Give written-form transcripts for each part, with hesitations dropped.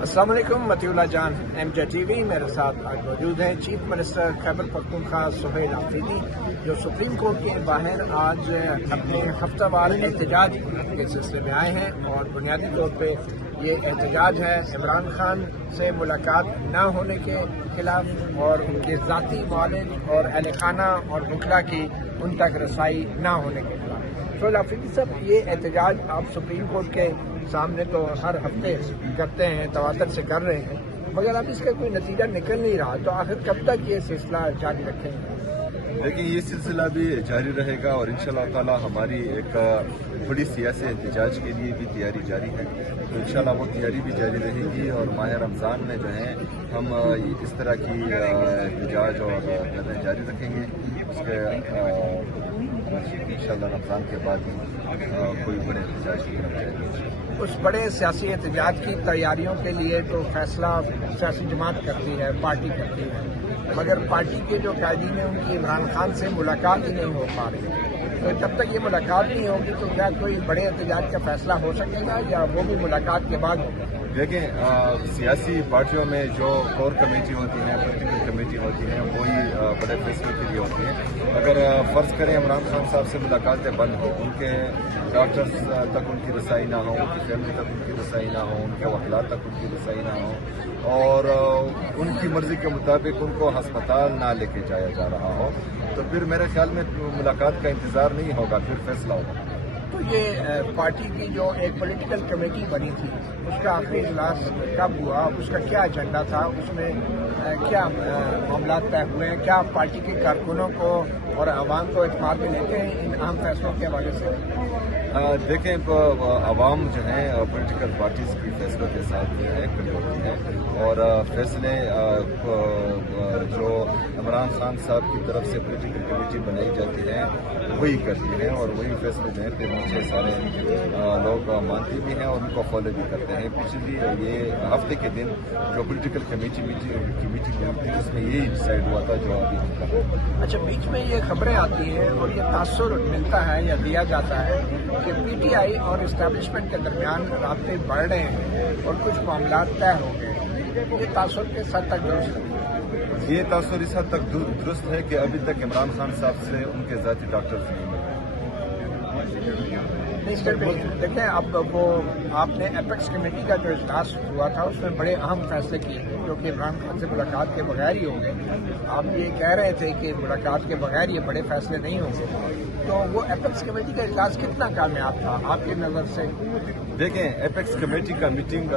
السلام علیکم، مطیع اللہ جان MJ TV میرے ساتھ آج موجود ہیں چیف منسٹر خیبر پختونخوا سہیل آفریدی، جو سپریم کورٹ کے باہر آج اپنے ہفتہ وار احتجاج کے سلسلے میں آئے ہیں، اور بنیادی طور پہ یہ احتجاج ہے عمران خان سے ملاقات نہ ہونے کے خلاف اور ان کے ذاتی معالج اور اہل خانہ اور وکلا کی ان تک رسائی نہ ہونے کے خلاف۔ سہیل آفریدی صاحب، یہ احتجاج آپ سپریم کورٹ کے سامنے تو ہر ہفتے کرتے ہیں، تواتر سے کر رہے ہیں، مگر اب اس کا کوئی نتیجہ نکل نہیں رہا، تو آخر کب تک یہ سلسلہ جاری رکھیں گے؟ لیکن یہ سلسلہ بھی جاری رہے گا، اور انشاءاللہ تعالی ہماری ایک بڑی سیاسی احتجاج کے لیے بھی تیاری جاری ہے، تو انشاءاللہ وہ تیاری بھی جاری رہے گی، اور ماہ رمضان میں جو ہے ہم اس طرح کی احتجاج اور کرنے جاری رکھیں گے۔ اس کے انشاءاللہ رمضان کے بعد کوئی بڑے احتجاج کی طرف جائے گی۔ اس بڑے سیاسی احتجاج کی تیاریوں کے لیے تو فیصلہ سیاسی جماعت کرتی ہے، پارٹی کرتی ہے، مگر پارٹی کے جو قائدین ہیں ان کی عمران خان سے ملاقات ہی نہیں ہو پا رہی، تو جب تک یہ ملاقات نہیں ہوگی تو کیا کوئی بڑے احتجاج کا فیصلہ ہو سکے گا، یا وہ بھی ملاقات کے بعد ہوگا؟ دیکھیں، سیاسی پارٹیوں میں جو کور کمیٹی ہوتی ہیں، پولیٹیکل کمیٹی ہوتی ہیں، وہی بڑے فیصلے کے لیے ہوتی ہیں۔ اگر فرض کریں عمران خان صاحب سے ملاقاتیں بند ہو، ان کے ڈاکٹرز تک ان کی رسائی نہ ہو، ان کی فیملی تک ان کی رسائی نہ ہو، ان کے وکلاء تک ان کی رسائی نہ ہو، اور ان کی مرضی کے مطابق ان کو ہسپتال نہ لے کے جایا جا رہا ہو، تو پھر میرے خیال میں ملاقات کا انتظار نہیں ہوگا، پھر فیصلہ ہوگا۔ تو یہ پارٹی کی جو ایک پولیٹیکل کمیٹی بنی تھی، اس کا آخری اجلاس کب ہوا؟ اس کا کیا ایجنڈا تھا؟ اس میں کیا معاملات طے ہوئے ہیں؟ کیا پارٹی کے کارکنوں کو اور عوام کو اعتماد میں لیتے ہیں ان اہم فیصلوں کے حوالے سے؟ دیکھیں، عوام جو ہے پولیٹیکل پارٹیز کی فیصلوں کے ساتھ جو ہے کھڑی ہوتی ہے، اور فیصلے جو عمران خان صاحب کی طرف سے پولیٹیکل کمیٹی بنائی جاتی ہے وہی کرتی ہے، اور وہی فیصلے جو ہیں پھر نیچے سارے لوگ مانتے بھی ہیں اور ان کو فالو بھی کرتے ہیں۔ پچھلی یہ ہفتے کے دن جو پولیٹیکل کمیٹی ہوئی تھی، اس میں یہی ڈیسائیڈ ہوا تھا جو ابھی ہم کر رہے ہیں۔ اچھا، بیچ میں یہ خبریں آتی ہیں اور یہ تاثر ملتا ہے یا دیا جاتا ہے کہ PTI اور اسٹیبلشمنٹ کے درمیان رابطے بڑھ رہے ہیں اور کچھ معاملات طے ہو گئے ہیں، یہ تاثر کس حد تک درست ہے؟ یہ تاثر اس حد تک درست ہے کہ ابھی تک عمران خان صاحب سے ان کے ذاتی ڈاکٹرز نہیں ملے۔ دیکھیں، اب وہ آپ نے اپیکس کمیٹی کا جو اجلاس ہوا تھا اس میں بڑے اہم فیصلے کیے ہیں، جو کہ عمران خان سے ملاقات کے بغیر ہی ہو گئے۔ آپ یہ کہہ رہے تھے کہ ملاقات کے بغیر یہ بڑے فیصلے نہیں ہوں گے، تو وہ اپیکس کمیٹی کا اجلاس کتنا کامیاب تھا آپ کی نظر سے؟ دیکھیں، اپیکس کمیٹی کا میٹنگ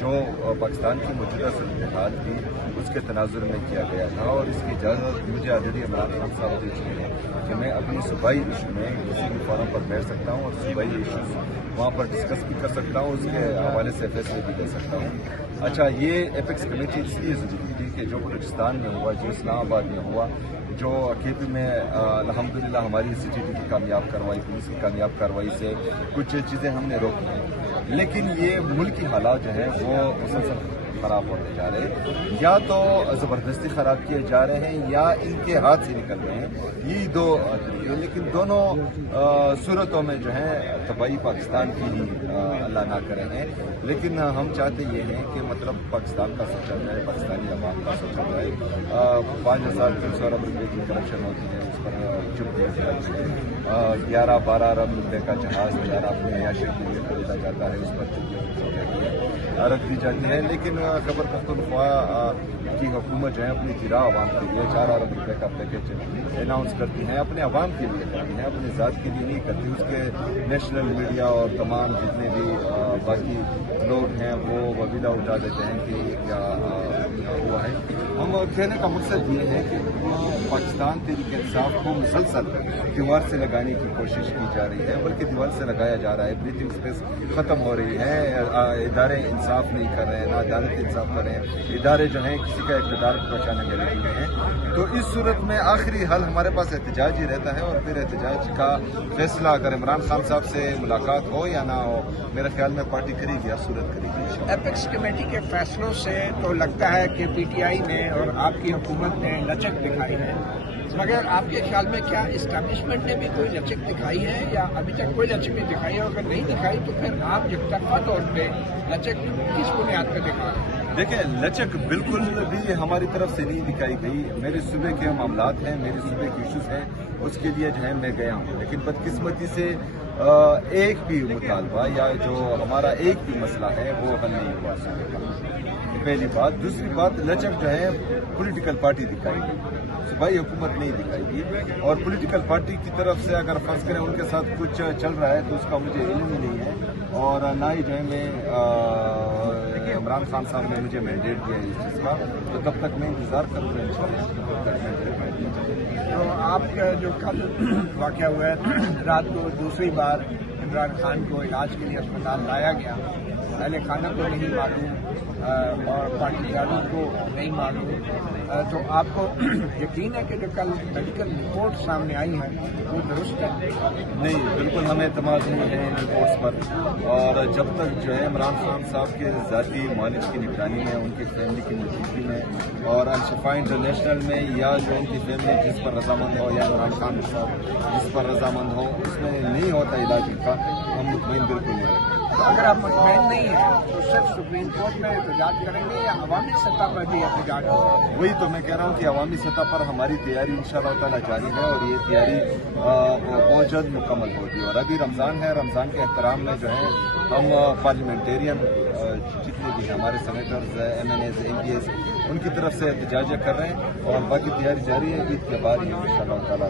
جو پاکستان کی موجودہ صورتحال تھی اس کے تناظر میں کیا گیا تھا، اور اس کی اجازت مجھے آلریڈی عمران خان صاحب دے چکے ہیں کہ میں اپنی صوبائی ایشو میں کسی بھی فورم پر بیٹھ سکتا ہوں اور صوبائی ایشوز وہاں پر ڈسکس بھی کر سکتا ہوں، اس کے حوالے سے فیصلے بھی لے سکتا ہوں۔ اچھا، یہ اپیکس کمیٹی اس لیے ضروری تھی کہ جو بلوچستان میں ہوا، جو اسلام آباد میں ہوا، جو KP میں الحمدللہ ہماری CTT کی کامیاب کارروائی، پولیس کی کامیاب کارروائی سے کچھ چیزیں ہم نے روکی ہیں، لیکن یہ ملکی حالات جو ہیں وہ مسلسل خراب ہوتے جا رہے ہیں، یا تو زبردستی خراب کیے جا رہے ہیں یا ان کے ہاتھ سے نکل رہے ہیں، یہی دو طریقے، لیکن دونوں صورتوں میں جو ہے تباہی پاکستان کی اللہ نہ کرے ہیں۔ لیکن ہم چاہتے یہ ہیں کہ مطلب پاکستان کا سوچا جائے، پاکستانی عوام کا سوچا جائے۔ 5,300 ارب روپے کی کرپشن ہوتی ہے، اس پر چپ دیا جاتی ہے۔ 11-12 ارب روپے کا جہاز تیار اپنے عیاشی کے لیے خریدا جاتا ہے، اس پر رکھ دی جاتی ہے، لیکن خیبر پختونخوا کی حکومت جو ہے اپنی طرح عوام کے لیے 4 ارب روپے کا پیکیج اناؤنس کرتی ہیں، اپنے عوام کے لیے کرتی ہیں، اپنی ذات کے لیے نہیں کرتی۔ اس کے نیشنل میڈیا اور تمام جتنے بھی باقی لوگ ہیں وہ وبیلہ اٹھا دیتے ہیں کہ یہ کیا ہوا ہے۔ ہم کہنے کا مقصد یہ ہے کہ پاکستان تحریک انصاف کو مسلسل دیوار سے لگانے کی کوشش کی جا رہی ہے، بلکہ دیوار سے لگایا جا رہا ہے، بریتھنگ اسپیس ختم ہو رہی ہے، ادارے انصاف نہیں کر رہے ہیں، نہ عدالت انصاف کر رہے ہیں، ادارے جو ہیں کسی کا اقتدار پہنچانے میں لگے ہوئے ہیں۔ تو اس صورت میں آخری حل ہمارے پاس احتجاج ہی رہتا ہے، اور پھر احتجاج کا فیصلہ اگر عمران خان صاحب سے ملاقات ہو یا نہ ہو، میرے خیال میں پارٹی کرے گی یا صورت کرے گی۔ اپیکس کمیٹی کے فیصلوں سے تو لگتا ہے کہ PTI نے اور آپ کی حکومت نے لچک دکھائی ہے، मगर आपके ख्याल में क्या इस्टेब्लिशमेंट ने भी कोई लचक दिखाई है या अभी तक कोई लचक नहीं दिखाई है? अगर नहीं दिखाई तो फिर आप एकतरफा तौर पे लचक किस बुनियाद पर दिखा रहे हैं? देखिए, लचक बिल्कुल भी हमारी तरफ से नहीं दिखाई गई। मेरे सूबे के मामलात हैं, मेरे सूबे के इश्यूज हैं, उसके लिए जो है मैं गया हूँ, लेकिन बदकिस्मती से एक भी मुतालबा या जो हमारा एक भी मसला है वो हल नहीं हुआ सूबे का। पहली बात। दूसरी बात, लचक जो है पॉलिटिकल पार्टी दिखाएगी, सूबाई हुकूमत नहीं दिखाएगी। और पॉलिटिकल पार्टी की तरफ से अगर फर्ज करें उनके साथ कुछ चल रहा है तो उसका मुझे इल्म ही नहीं है, और ना ही जो है मैं इमरान खान साहब ने मुझे मैंडेट दिया है इस चीज़ का, तो तब तक मैं इंतज़ार करूँगा इंशाल्लाह। तो आप जो कल वाक़या हुआ है, रात को दूसरी बार इमरान खान को इलाज के लिए अस्पताल लाया गया, पहले खाना को नहीं मालूम और पार्टीदारों को नहीं मालूम, तो आपको यकीन है कि जो कल मेडिकल रिपोर्ट सामने आई है वो दुरुस्त है? नहीं, बिल्कुल हमें एतमाद नहीं है इन रिपोर्ट्स पर। और जब तक जो है इमरान खान साहब के ज़ाती मालिक की निगरानी में, उनकी फैमिली की मौजूदगी में और अल-शिफा इंटरनेशनल में, या जो उनकी फैमिली जिस पर रजामंद हो या इमरान खान साहब जिस पर रजामंद हो, उसमें नहीं होता इलाज का, हम मुतमईन बिल्कुल नहीं है। तो अगर आप मुतमईन नहीं हैं तो सिर्फ सुप्रीम कोर्ट में एहतजाज करेंगे या अवामी सतह पर भी एहतजाज होगा? वही तो मैं कह रहा हूँ कि अवामी सतह पर हमारी तैयारी इंशाअल्लाह ताला जारी है, और ये तैयारी बहुत जल्द मुकम्मल होगी। और अभी रमज़ान है, रमज़ान के एहतराम में जो है हम पार्लियामेंटेरियन जितने भी हमारे सेनेटर्स, MNAs, MPs, उनकी तरफ से एहतजाज कर रहे हैं, और बाकी तैयारी जारी है। ईद के बाद ये इंशाअल्लाह ताला।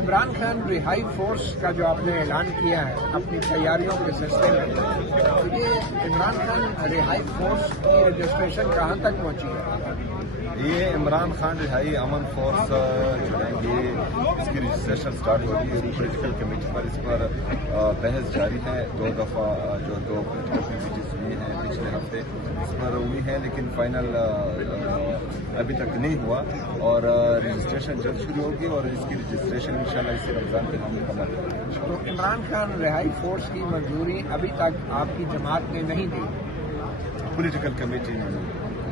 इमरान खान रिहाई फोर्स का जो आपने ऐलान किया है अपनी तैयारियों के सिलसिले में, तो ये इमरान खान रिहाई फोर्स की रजिस्ट्रेशन कहाँ तक पहुँची है? ये इमरान खान रिहाई अमन फोर्स जो है ये इसकी रजिस्ट्रेशन स्टार्ट होगी। पॉलिटिकल कमेटी पर इस पर बहस जारी है। 2 दफ़ा जो 2 पॉलिटिकल कमेटीज हुई हैं पिछले हफ्ते, इस पर हुई है, लेकिन फाइनल अभी तक नहीं हुआ, और रजिस्ट्रेशन जल्द शुरू होगी, और इसकी रजिस्ट्रेशन इंशाल्लाह इसी रमज़ान के हम मुकम्मल करेंगे। तो इमरान खान रिहाई फोर्स की मंजूरी अभी तक आपकी जमात ने नहीं दी? पॉलिटिकल कमेटी ने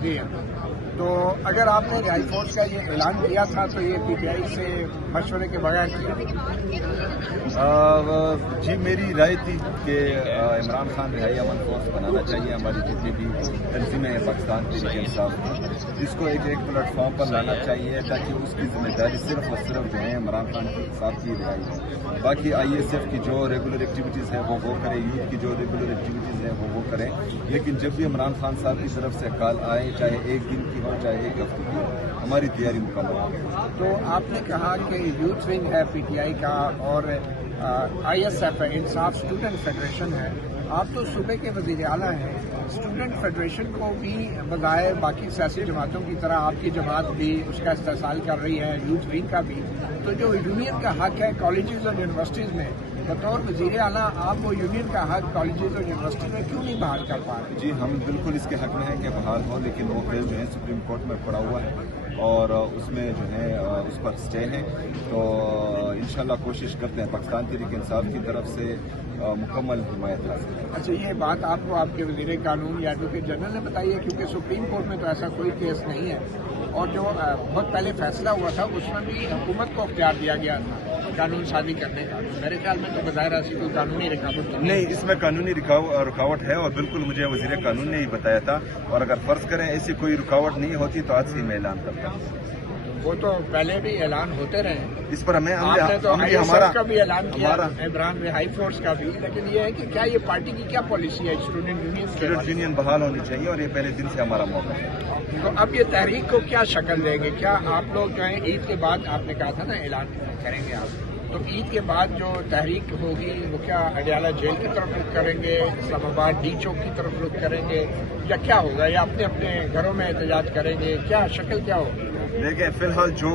जी हाँ। तो अगर आपने रिहाई फोर्स का ये ऐलान किया था तो ये PTI से मशवरे के बगैर किया? जी, मेरी राय थी कि इमरान खान रिहाई अमन फोर्स बनाना चाहिए। हमारी जितनी भी तंजीमें हैं पाकिस्तान तहरीक इंसाफ, इसको एक प्लेटफॉर्म पर लाना चाहिए, ताकि उसकी जिम्मेदारी सिर्फ और सिर्फ जो है इमरान खान साहब की रिहाई है। बाकी ISF की जो रेगुलर एक्टिविटीज़ हैं वो करें, यूथ की जो रेगुलर एक्टिविटीज़ हैं वो करें, लेकिन जब भी इमरान खान साहब की तरफ से कॉल आए, चाहे 1 दिन की हो चाहे 1 हफ्ते की, हमारी तैयारी मुकम्मल हो। तो आपने कहा कि यूथ विंग है PTI का और ISF है, इंसाफ स्टूडेंट फेडरेशन है, आप तो सूबे के वज़ीर आला हैं, स्टूडेंट फेडरेशन को भी बजाय बाकी सियासी जमातों की तरह आपकी जमात भी उसका इस्तेमाल कर रही है, यूथ विंग का भी, तो जो यूनियन का हक है कॉलेजेस और यूनिवर्सिटीज़ में, बतौर वज़ीर आला आप वो यूनियन का हक कॉलेजेस और यूनिवर्सिटी में क्यों नहीं बहाल कर पा रहे? जी, हम बिल्कुल इसके हक में हैं कि बहाल हो, लेकिन वो केस जो है सुप्रीम कोर्ट में पड़ा हुआ है, और उसमें जो है उस पर स्टे है। तो इंशाल्लाह कोशिश करते हैं पाकिस्तान तहरीक इंसाफ की तरफ से मुकम्मल हिमायत हासिल है। अच्छा, ये बात आपको आपके वज़ीर कानून या एडवोकेट जनरल ने बताई है? क्योंकि सुप्रीम कोर्ट में तो ऐसा कोई केस नहीं है, और जो बहुत पहले फैसला हुआ था उसमें भी हुकूमत को अख्तियार दिया गया था कानून साजी करने का। मेरे ख्याल में तो बज़ाहिर ऐसी कोई कानूनी रुकावट नहीं, इसमें कानूनी रुकावट है, और बिल्कुल मुझे वज़ीर कानून ने ही बताया था, और अगर फर्ज करें ऐसी कोई रुकावट नहीं होती तो आज से ही मैं ऐलान करता। वो तो पहले भी ऐलान होते रहे, इस पर हमें तो हमारा का भी ऐलान किया, इमरान रिहाई फोर्स का भी, लेकिन ये है कि क्या ये पार्टी की क्या पॉलिसी है? स्टूडेंट यूनियन बहाल होनी चाहिए, और ये पहले दिन से हमारा मौका है। तो अब ये तहरीक को क्या शक्ल देंगे? क्या आप लोग जो है ईद के बाद, आपने कहा था ना ऐलान करेंगे आप, तो ईद के बाद जो तहरीक होगी वो क्या अडियाला जेल की तरफ रुख करेंगे, इस्लामाबाद D चौक की तरफ रुख करेंगे, या क्या होगा, या अपने अपने घरों में एहतजाज करेंगे? क्या शक्ल क्या होगी? देखिए, फिलहाल जो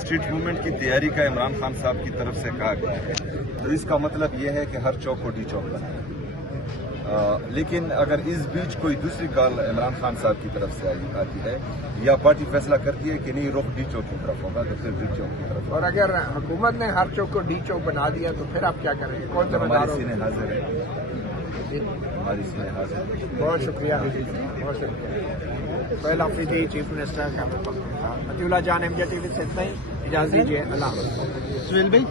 स्ट्रीट मूवमेंट की तैयारी का इमरान खान साहब की तरफ से कहा गया है, तो इसका मतलब ये है कि हर चौक को D चौक बनाए। लेकिन अगर इस बीच कोई दूसरी कॉल इमरान खान साहब की तरफ से आती है, या पार्टी फैसला करती है कि नहीं रुख D चौक की तरफ होगा, तो फिर D चौक की तरफ। और अगर हुकूमत ने हर चौक को D चौक बना दिया तो फिर आप क्या करेंगे? कौन सा हमारी सीने हाजिर है, हमारी सीने हाजिर। बहुत शुक्रिया, बहुत शुक्रिया। Sohail Afridi, chief minister Khyber Pakhtunkhwa. Matiullah Jan, MJ TV से इतना ही। اجازت دیجیے، اللہ حافظ۔ سہیل بھائی